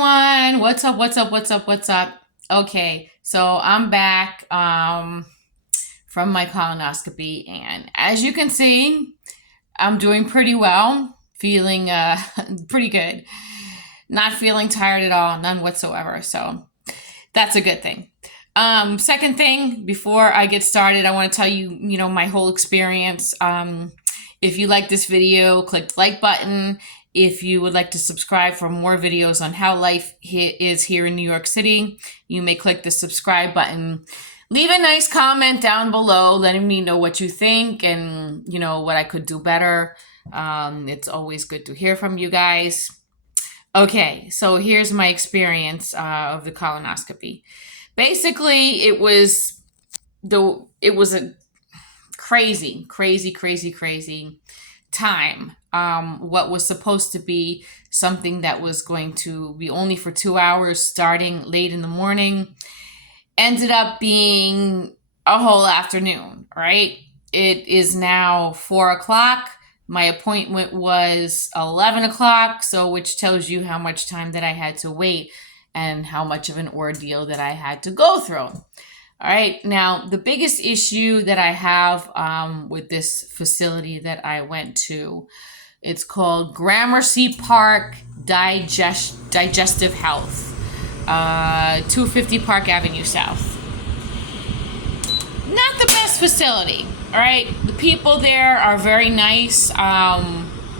everyone. What's up? Okay, so I'm back from my colonoscopy, and as you can see, I'm doing pretty well, feeling pretty good. Not feeling tired at all, none whatsoever. So that's a good thing. Second thing, before I get started, I want to tell you, my whole experience. If you like this video, click the like button. If you would like to subscribe for more videos on how life is here in New York City, you may click the subscribe button. Leave a nice comment down below letting me know what you think and, what I could do better. It's always good to hear from you guys. Okay, so here's my experience of the colonoscopy. Basically, it was a crazy time. What was supposed to be something that was going to be only for 2 hours starting late in the morning ended up being a whole afternoon, right? It is now 4 o'clock. My appointment was 11 o'clock, so which tells you how much time that I had to wait and how much of an ordeal that I had to go through. All right, now the biggest issue that I have with this facility that I went to, it's called Gramercy Park Digestive Health, 250 Park Avenue South. Not the best facility, all right? The people there are very nice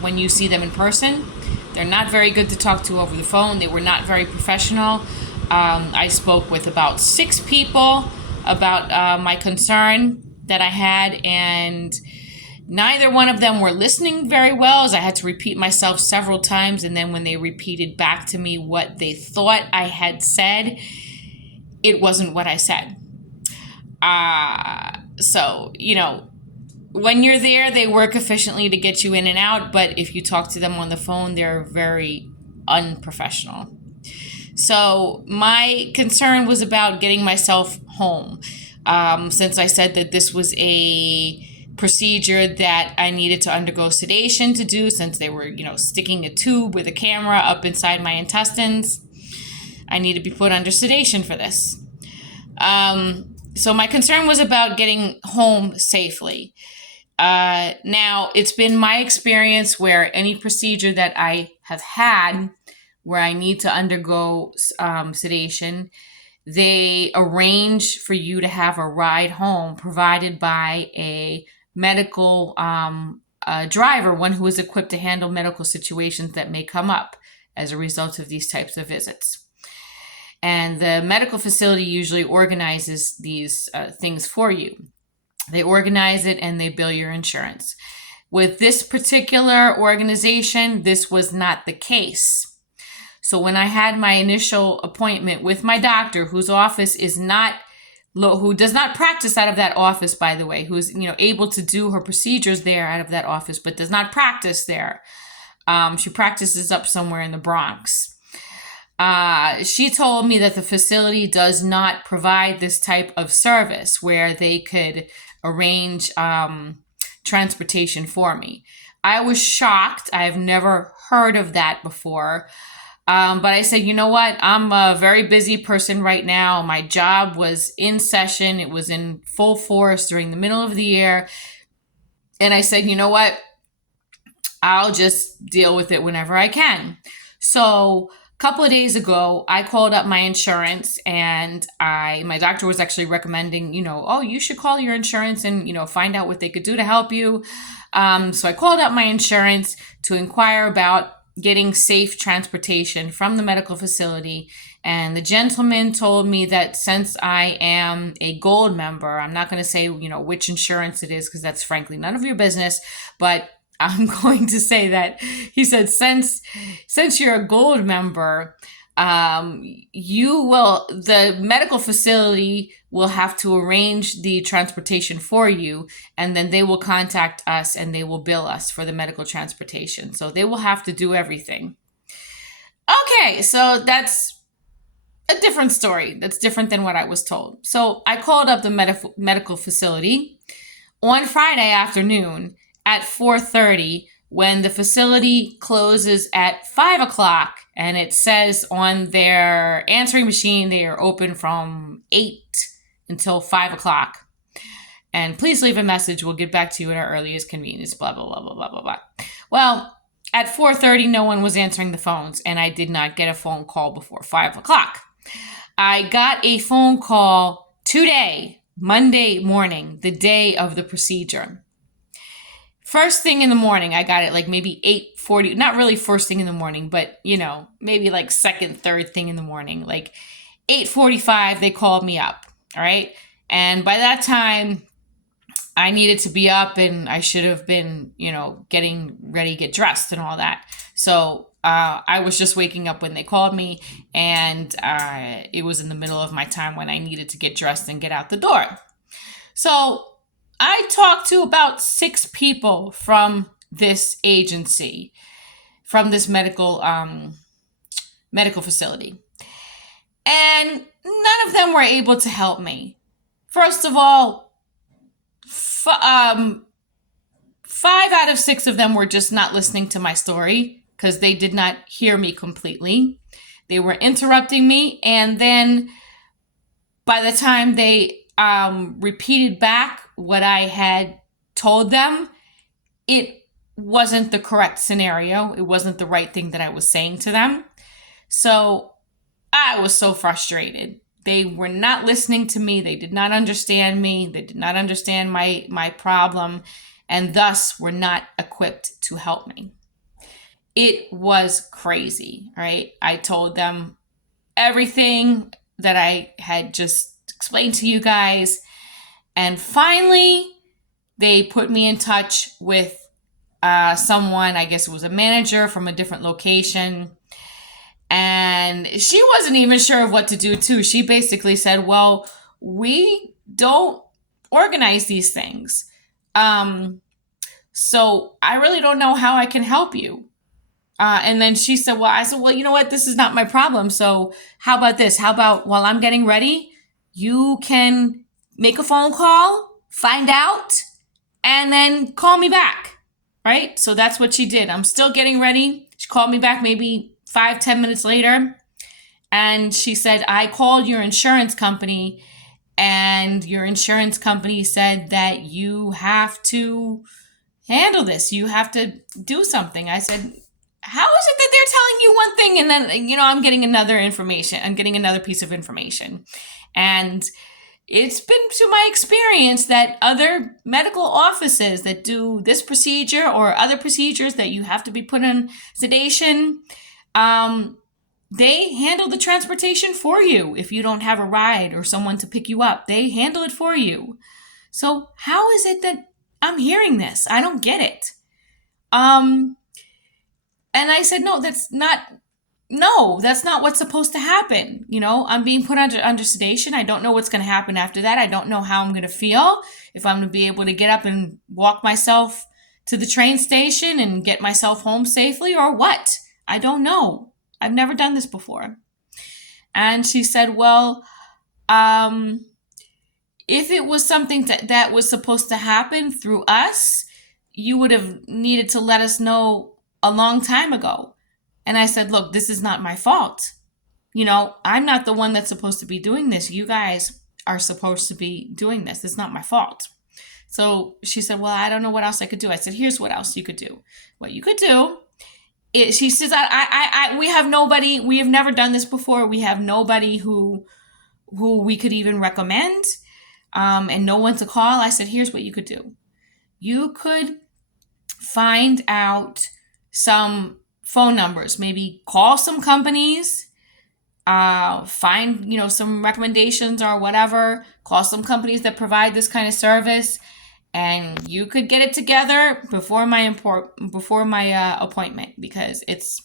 when you see them in person. They're not very good to talk to over the phone. They were not very professional. I spoke with about 6 people about my concern that I had, and neither one of them were listening very well, as I had to repeat myself several times, and then when they repeated back to me what they thought I had said, it wasn't what I said. So, when you're there, they work efficiently to get you in and out, but if you talk to them on the phone, they're very unprofessional. So my concern was about getting myself home, since I said that this was a procedure that I needed to undergo sedation to do, since they were, sticking a tube with a camera up inside my intestines. I need to be put under sedation for this. So my concern was about getting home safely. Now, it's been my experience where any procedure that I have had where I need to undergo sedation, they arrange for you to have a ride home provided by a medical driver, one who is equipped to handle medical situations that may come up as a result of these types of visits. And the medical facility usually organizes these things for you. They organize it and they bill your insurance. With this particular organization, this was not the case. So when I had my initial appointment with my doctor, whose office is not, who does not practice out of that office, by the way, who's able to do her procedures there out of that office, but does not practice there. She practices up somewhere in the Bronx. She told me that the facility does not provide this type of service where they could arrange transportation for me. I was shocked. I've never heard of that before. But I said, you know what? I'm a very busy person right now. My job was in session. It was in full force during the middle of the year. And I said, you know what? I'll just deal with it whenever I can. So a couple of days ago, I called up my insurance, and my doctor was actually recommending, you should call your insurance and, find out what they could do to help you. So I called up my insurance to inquire about getting safe transportation from the medical facility. And the gentleman told me that since I am a gold member, I'm not going to say, which insurance it is, because that's frankly none of your business, but I'm going to say that he said, since you're a gold member, the medical facility will have to arrange the transportation for you, and then they will contact us and they will bill us for the medical transportation. So they will have to do everything. Okay, so that's a different story. That's different than what I was told. So I called up the medical facility on Friday afternoon at 4:30 when the facility closes at 5 o'clock And it says on their answering machine they are open from 8 until 5 o'clock. And please leave a message. We'll get back to you at our earliest convenience, blah, blah, blah, blah, blah, blah, blah. Well, at 4:30, no one was answering the phones, and I did not get a phone call before 5 o'clock. I got a phone call today, Monday morning, the day of the procedure. First thing in the morning, I got it like maybe 8:40, not really first thing in the morning, but maybe like second, third thing in the morning, like 8:45, they called me up. All right. And by that time, I needed to be up and I should have been, getting ready, get dressed and all that. So I was just waking up when they called me, and it was in the middle of my time when I needed to get dressed and get out the door. So I talked to about 6 people from this agency, from this medical facility. And none of them were able to help me. First of all, 5 out of 6 of them were just not listening to my story because they did not hear me completely. They were interrupting me, and then by the time they repeated back what I had told them, it wasn't the correct scenario. It wasn't the right thing that I was saying to them. So I was so frustrated. They were not listening to me. They did not understand me. They did not understand my problem, and thus were not equipped to help me. It was crazy, right? I told them everything that I had just explained to you guys. And finally, they put me in touch with someone, I guess it was a manager from a different location. And she wasn't even sure of what to do too. She basically said, well, we don't organize these things. So I really don't know how I can help you. And then she said, I said, well, you know what? This is not my problem. So how about this? How about while I'm getting ready, you can make a phone call, find out, and then call me back. Right? So that's what she did. I'm still getting ready. She called me back maybe 5-10 minutes later. And she said, I called your insurance company, and your insurance company said that you have to handle this. You have to do something. I said, how is it that they're telling you one thing and then, I'm getting another information. I'm getting another piece of information. And it's been to my experience that other medical offices that do this procedure or other procedures that you have to be put on sedation, they handle the transportation for you. If you don't have a ride or someone to pick you up, they handle it for you. So how is it that I'm hearing this? I don't get it. And I said, no, that's not what's supposed to happen. I'm being put under sedation. I don't know what's going to happen after that. I don't know how I'm going to feel, if I'm going to be able to get up and walk myself to the train station and get myself home safely or what. I don't know. I've never done this before. And she said, well, if it was something that was supposed to happen through us, you would have needed to let us know a long time ago. And I said, look, this is not my fault. I'm not the one that's supposed to be doing this. You guys are supposed to be doing this. It's not my fault. So she said, well, I don't know what else I could do. I said, here's what else you could do. What you could do is, she says, we have nobody, we have never done this before. We have nobody who we could even recommend, and no one to call. I said, here's what you could do. You could find out some phone numbers, maybe call some companies, find, some recommendations or whatever, call some companies that provide this kind of service, and you could get it together before my appointment, because it's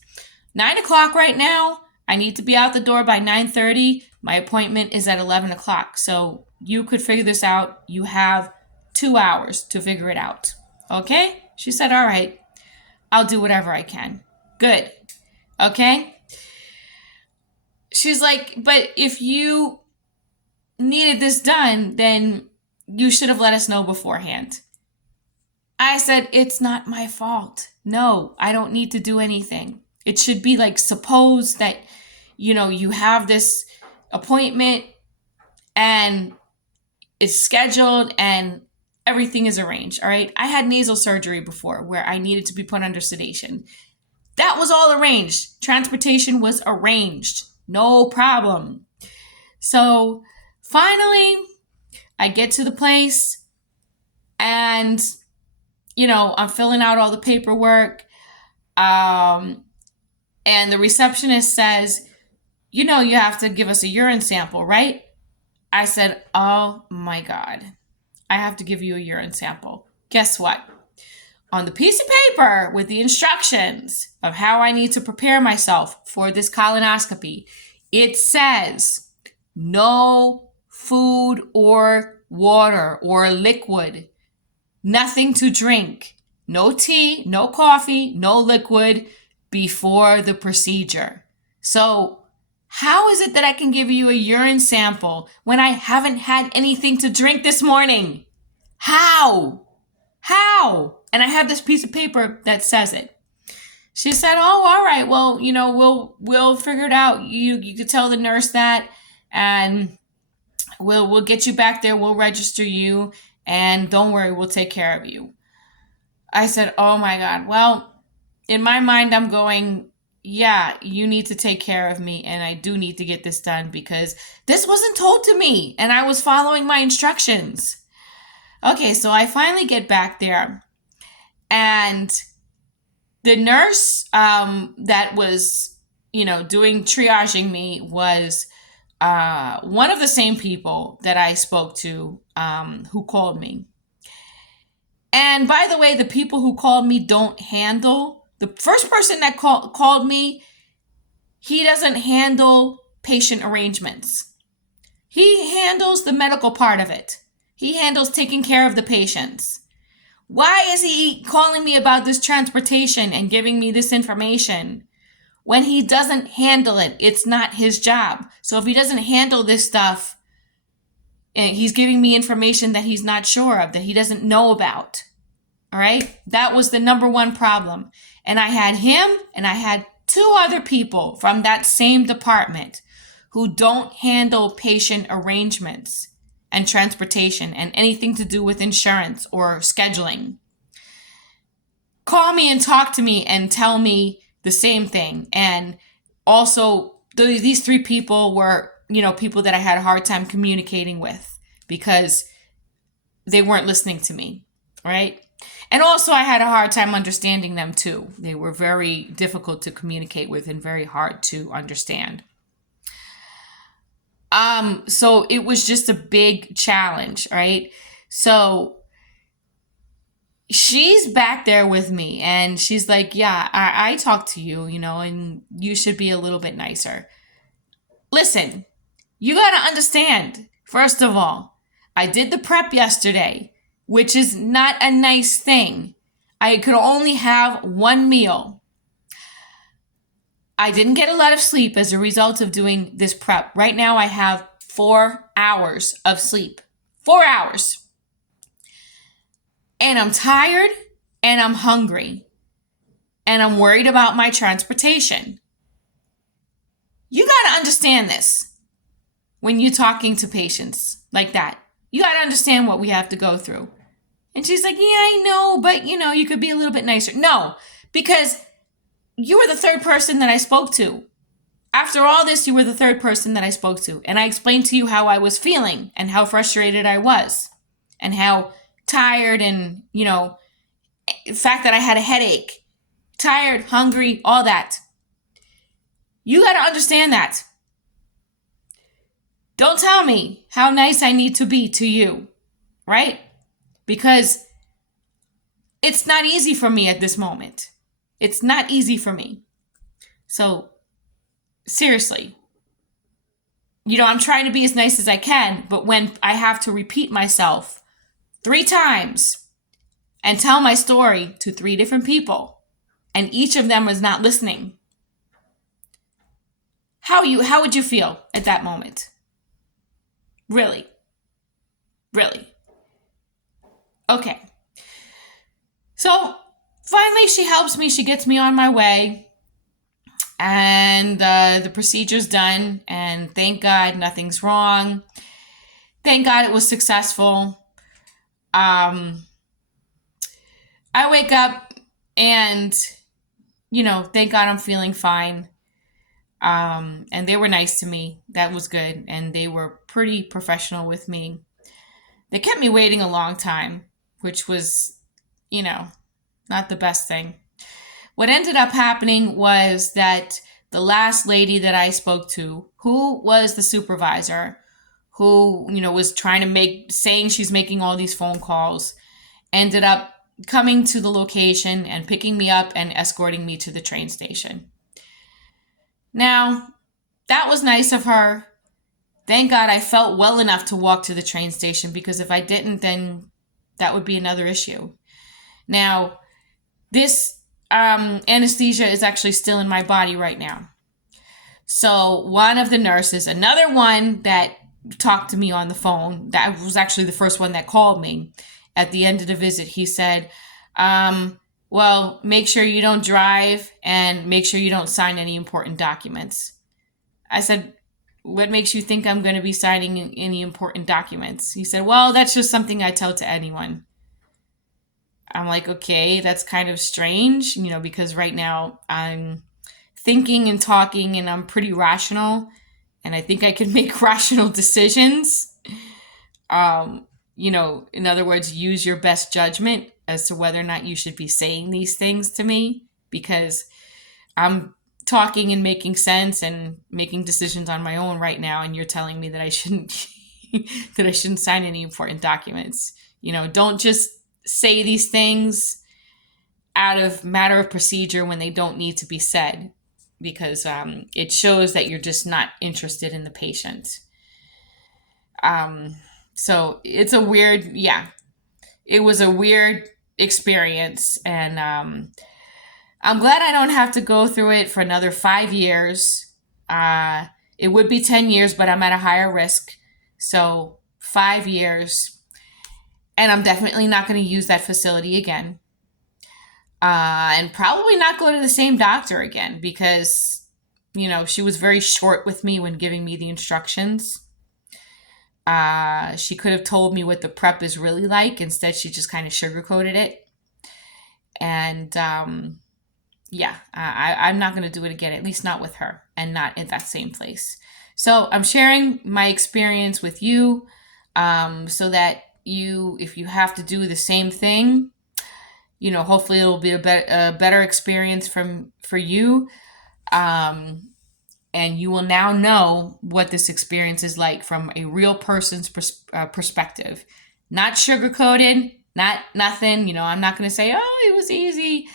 9:00 right now. I need to be out the door by 9:30. My appointment is at 11 o'clock. So you could figure this out. You have 2 hours to figure it out. Okay? She said, all right, I'll do whatever I can. Good. Okay? She's like, but if you needed this done, then you should have let us know beforehand. I said, it's not my fault. No, I don't need to do anything. It should be like, suppose that, you have this appointment and it's scheduled and everything is arranged. All right. I had nasal surgery before where I needed to be put under sedation. That was all arranged. Transportation was arranged. No problem. So finally, I get to the place and, I'm filling out all the paperwork. And the receptionist says, you have to give us a urine sample, right? I said, oh my God, I have to give you a urine sample. Guess what? On the piece of paper with the instructions of how I need to prepare myself for this colonoscopy, it says no food or water or liquid, nothing to drink, no tea, no coffee, no liquid before the procedure. So how is it that I can give you a urine sample when I haven't had anything to drink this morning? How? And I have this piece of paper that says it. She said, oh, all right. Well, we'll figure it out. You could tell the nurse that, and we'll get you back there. We'll register you, and don't worry, we'll take care of you. I said, oh my God. Well, in my mind, I'm going, yeah, you need to take care of me, and I do need to get this done because this wasn't told to me, and I was following my instructions. Okay, so I finally get back there, and the nurse that was, doing triaging me was one of the same people that I spoke to who called me. And by the way, the people who called me don't handle, the first person that called me, he doesn't handle patient arrangements. He handles the medical part of it. He handles taking care of the patients. Why is he calling me about this transportation and giving me this information when he doesn't handle it? It's not his job. So if he doesn't handle this stuff, and he's giving me information that he's not sure of, that he doesn't know about. All right? That was the number one problem. And I had him and I had two other people from that same department who don't handle patient arrangements and transportation and anything to do with insurance or scheduling. Call me and talk to me and tell me the same thing. And also, these three people were, people that I had a hard time communicating with because they weren't listening to me, right? And also, I had a hard time understanding them too. They were very difficult to communicate with and very hard to understand. So it was just a big challenge, right? So she's back there with me and she's like, yeah, I talked to you, and you should be a little bit nicer. Listen, you got to understand, first of all, I did the prep yesterday, which is not a nice thing. I could only have one meal. I didn't get a lot of sleep as a result of doing this prep. Right now, I have 4 hours of sleep. 4 hours. And I'm tired and I'm hungry. And I'm worried about my transportation. You got to understand this when you're talking to patients like that. You got to understand what we have to go through. And she's like, yeah, I know, but you could be a little bit nicer. No, because you were the third person that I spoke to. After all this, you were the third person that I spoke to. And I explained to you how I was feeling and how frustrated I was and how tired and, the fact that I had a headache, tired, hungry, all that. You got to understand that. Don't tell me how nice I need to be to you, right? Because it's not easy for me at this moment. It's not easy for me. So, seriously, I'm trying to be as nice as I can, but when I have to repeat myself 3 times and tell my story to 3 different people, and each of them was not listening, how would you feel at that moment? Really? Okay. So, finally she helps me, she gets me on my way. And the procedure's done, and thank God nothing's wrong. Thank God it was successful. I wake up and, thank God I'm feeling fine. And they were nice to me. That was good. And they were pretty professional with me. They kept me waiting a long time, which was, not the best thing. What ended up happening was that the last lady that I spoke to, who was the supervisor, who, was saying she's making all these phone calls, ended up coming to the location and picking me up and escorting me to the train station. Now, that was nice of her. Thank God I felt well enough to walk to the train station, because if I didn't, then that would be another issue. Now, this anesthesia is actually still in my body right now. So one of the nurses, another one that talked to me on the phone, that was actually the first one that called me at the end of the visit, he said, well, make sure you don't drive and make sure you don't sign any important documents. I said, what makes you think I'm going to be signing any important documents? He said, well, that's just something I tell to anyone. I'm like, okay, that's kind of strange, because right now I'm thinking and talking and I'm pretty rational and I think I can make rational decisions. In other words, use your best judgment as to whether or not you should be saying these things to me, because I'm talking and making sense and making decisions on my own right now, and you're telling me that I shouldn't that I shouldn't sign any important documents. Don't just say these things out of matter of procedure when they don't need to be said, because it shows that you're just not interested in the patient. So it's it was a weird experience, and I'm glad I don't have to go through it for another 5 years. It would be 10 years, but I'm at a higher risk. So 5 years. And I'm definitely not going to use that facility again. And probably not go to the same doctor again, because, she was very short with me when giving me the instructions. She could have told me what the prep is really like. Instead, she just kind of sugarcoated it. And I'm not going to do it again, at least not with her and not at that same place. So I'm sharing my experience with you, so that if you have to do the same thing, hopefully it'll be a better experience for you. And you will now know what this experience is like from a real person's perspective. Not sugar-coated, nothing. I'm not going to say, oh, it was easy.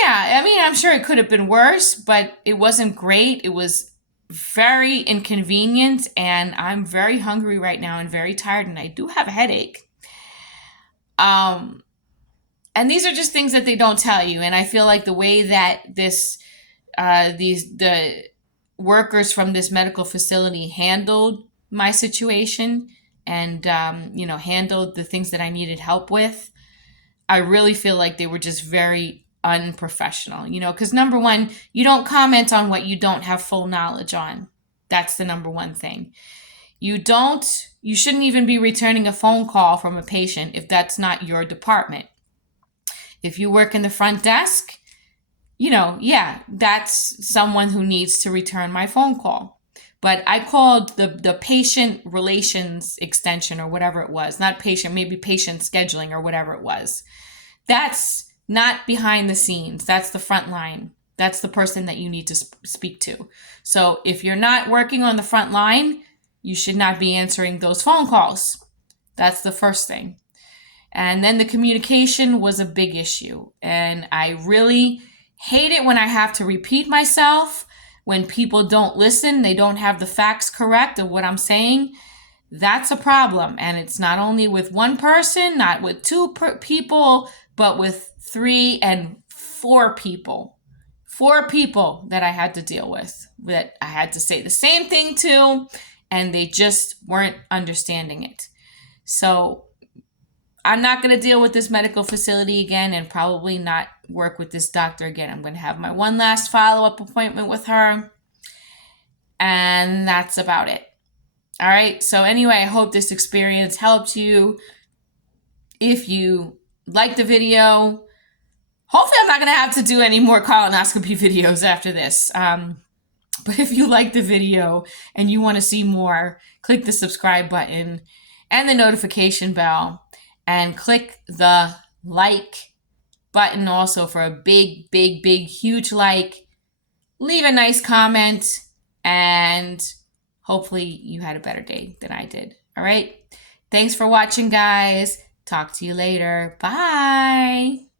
Yeah, I mean, I'm sure it could have been worse, but it wasn't great. It was very inconvenient, and I'm very hungry right now and very tired, and I do have a headache. And these are just things that they don't tell you. And I feel like the way that the workers from this medical facility handled my situation and, handled the things that I needed help with, I really feel like they were just very unprofessional, because number one, you don't comment on what you don't have full knowledge on. That's the number one thing. You shouldn't even be returning a phone call from a patient if that's not your department. If you work in the front desk, that's someone who needs to return my phone call. But I called the patient relations extension or whatever it was, not patient, maybe patient scheduling or whatever it was. That's not behind the scenes. That's the front line. That's the person that you need to speak to. So if you're not working on the front line, you should not be answering those phone calls. That's the first thing. And then the communication was a big issue. And I really hate it when I have to repeat myself, when people don't listen, they don't have the facts correct of what I'm saying. That's a problem. And it's not only with one person, not with two people, but with 3 and 4 people. 4 people that I had to deal with, that I had to say the same thing to, and they just weren't understanding it. So I'm not going to deal with this medical facility again, and probably not work with this doctor again. I'm going to have my one last follow-up appointment with her. And that's about it. All right. So anyway, I hope this experience helped you. If you like the video, hopefully I'm not going to have to do any more colonoscopy videos after this. But if you like the video and you want to see more, click the subscribe button and the notification bell, and click the like button also for a big, big, big, huge like. Leave a nice comment, and hopefully you had a better day than I did. All right. Thanks for watching, guys. Talk to you later. Bye.